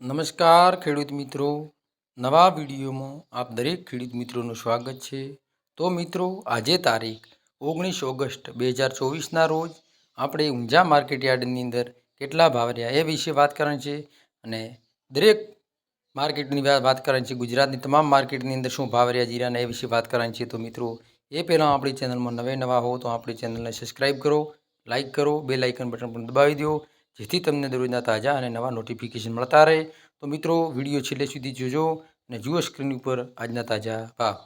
નમસ્કાર ખેડૂત મિત્રો, નવા વિડીયોમાં આપ દરેક ખેડૂત મિત્રોનું સ્વાગત છે। તો મિત્રો, આજે તારીખ 19 ઓગસ્ટ 2024ના રોજ આપણે ઊંઝા માર્કેટ યાર્ડની અંદર કેટલા ભાવ રહ્યા એ વિશે વાત કરવાની છે અને દરેક માર્કેટની વાત કરવાની છે। ગુજરાતની તમામ માર્કેટની અંદર શું ભાવ રહ્યા જીરાના એ વિશે વાત કરવાની છે। તો મિત્રો, એ પહેલાં આપણી ચેનલમાં નવા હો તો આપણી ચેનલને સબસ્ક્રાઈબ કરો, લાઇક કરો, બેલ આઇકન બટન પણ દબાવી દો, જેથી તમને દરરોજના તાજા અને નવા નોટિફિકેશન મળતા રહે। તો મિત્રો, વિડીયો છેલ્લે સુધી જોજો અને જુઓ સ્ક્રીન ઉપર આજના તાજા ભાવ।